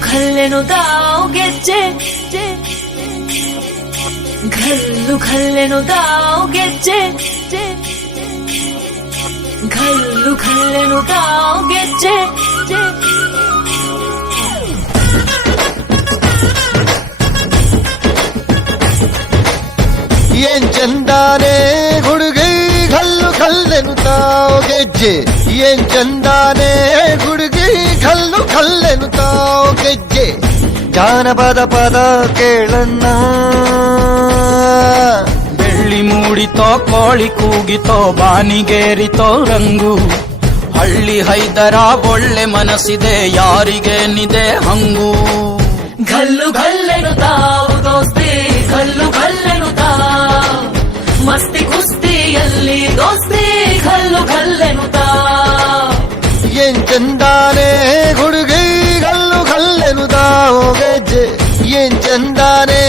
ಖಲ್ಲೆನುದಾವುಗೆಜ್ಜೆ ಘಲ್ಲು ಖಲ್ಲೆನುದಾವುಗೆಜ್ಜೆ ಘಲ್ಲು ಖಲ್ಲೆನುದಾವುಗೆಜ್ಜೆ ಏನ್ ಚಂದಾನೆ ಹುಡುಗಿ ಘಲ್ಲು ಖಲ್ಲೆನುದಾವುಗೆಜ್ಜೆ ಏನ್ ಚಂದಾನೆ ಹುಡುಗಿ ಘಲ್ಲು ಖಲ್ಲೆನುದಾವುಗೆಜ್ಜೆ ಜಾನಪದ ಪದ ಕೇಳನ್ನ ಬೆಳ್ಳಿ ಮೂಡಿತೋ ಕೋಳಿ ಕೂಗಿತೋ ಬಾನಿಗೇರಿತೋ ರಂಗು ಹಳ್ಳಿ ಹೈದರ ಒಳ್ಳೆ ಮನಸ್ಸಿದೆ ಯಾರಿಗೇನಿದೆ ಹಂಗು ಘಲ್ಲು ಘಲ್ಲೆನುದಾವು ದೋಸ್ತಿ ಘಲ್ಲು ಘಲ್ಲೆನುದಾವು ಮಸ್ತಿ ಕುಸ್ತಿಯಲ್ಲಿ ದೋಸ್ತಿ ಘಲ್ಲು ಘಲ್ಲೆನುದಾವು ಏನ್ ಚಂದಾನೆ ಹುಡುಗಿ ಘಲ್ಲು ಘಲ್ಲೆನುದಾವುಗೆಜ್ಜೆ ಏನ್ ಚಂದಾನೆ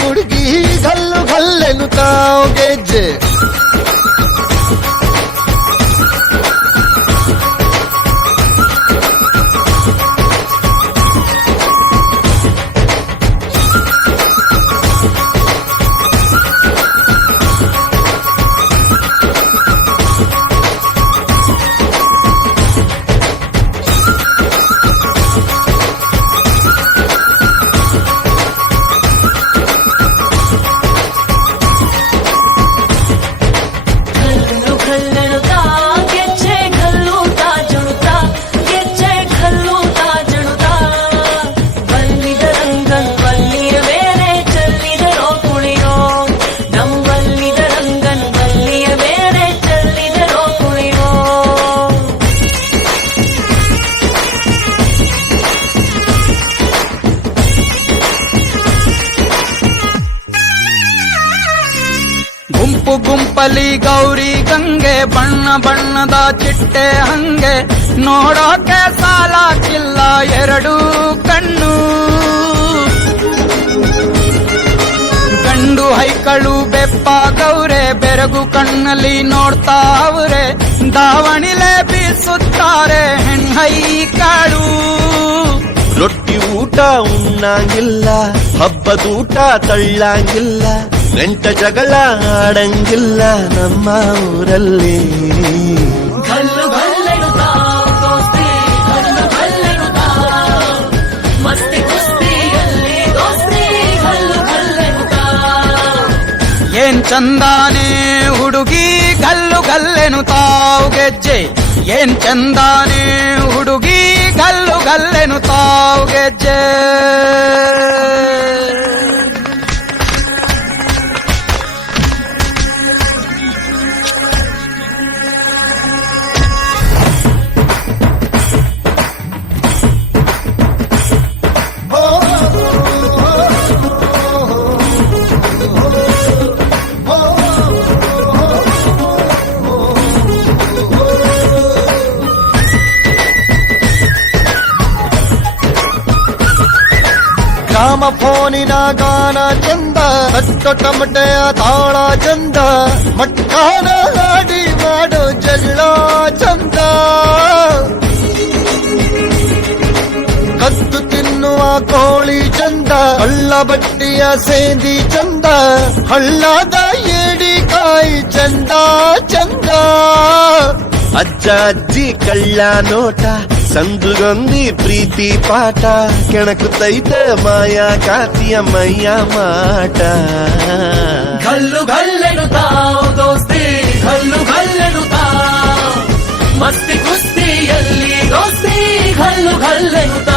ಹುಡುಗಿ ಘಲ್ಲು ಘಲ್ಲೆನುದಾವುಗೆಜ್ಜೆ ಗುಂಪು ಗುಂಪಲಿ ಗೌರಿ ಗಂಗೆ ಬಣ್ಣ ಬಣ್ಣದ ಚಿಟ್ಟೆ ಹಂಗೆ ನೋಡೋಕೆ ಸಾಲಾಕಿಲ್ಲ ಎರಡು ಕಣ್ಣು ಗಂಡು ಹೈಕಳು ಬೆಪ್ಪ ಗೌರೆ ಬೆರಗು ಕಣ್ಣಲ್ಲಿ ನೋಡ್ತಾವ್ರೆ ದಾವಣಿಲೆ ಬೀಸುತ್ತಾರೆ ಹೆಣ್ಣೈಕಾಳು ರೊಟ್ಟಿ ಊಟ ಉಣ್ಣಂಗಿಲ್ಲ ಹಬ್ಬದೂಟ ತಳ್ಳಂಗಿಲ್ಲ ನೆಂಟ ಜಗಳ ಆಡಂಗಿಲ್ಲ ನಮ್ಮ ಊರಲ್ಲಿ ಘಲ್ಲು ಘಲ್ಲೆನುದಾವು ದೋಸ್ತಿ ಘಲ್ಲು ಘಲ್ಲೆನುದಾವು ಮಸ್ತಿ ಕುಸ್ತಿಯಲ್ಲಿ ದೋಸ್ತಿ ಘಲ್ಲು ಘಲ್ಲೆನುದಾವು ಏನ್ ಚಂದಾನೆ ಹುಡುಗಿ ಘಲ್ಲು ಘಲ್ಲೆನುದಾವುಗೆಜ್ಜೆ ಏನ್ ಚಂದಾನೆ ಹುಡುಗಿ ಘಲ್ಲು ಘಲ್ಲೆನುದಾವುಗೆಜ್ಜೆ ಗ್ರಾಮ ಫೋನಿನ ಗಾನ ಚಂದ ಹತ್ತು ಟಮಟೆಯ ತಾಳ ಚಂದ ಮಟ್ಟಾನ ಹಾಡಿ ಮಾಡೋ ಜಗಳ ಚಂದ ಕದ್ದು ತಿನ್ನುವ ಕೋಳಿ ಚಂದ ಹಳ್ಳ ಬಟ್ಟಿಯ ಸೇಂದಿ ಚಂದ ಹಳ್ಳದ ಏಡಿಕಾಯಿ ಚಂದ ಚಂದ ಅಜ್ಜ ಅಜ್ಜಿ ಕಳ್ಳ ನೋಟ ಸಂದುಗೊಂದಿ ಪ್ರೀತಿ ಪಾಠ ಕೆಣಕುತ್ತೈತೆ ಮಾಯಾ ಕಾತಿಯ ಮೈಯ ಮಾಟ ಘಲ್ಲು ಘಲ್ಲೆನುದಾವು ದೋಸ್ತಿ ಘಲ್ಲು ಘಲ್ಲೆನುದಾವು ಮಸ್ತಿ ಕುಸ್ತಿಯಲ್ಲಿ ದೋಸ್ತಿ ಘಲ್ಲು ಘಲ್ಲೆನುದಾವು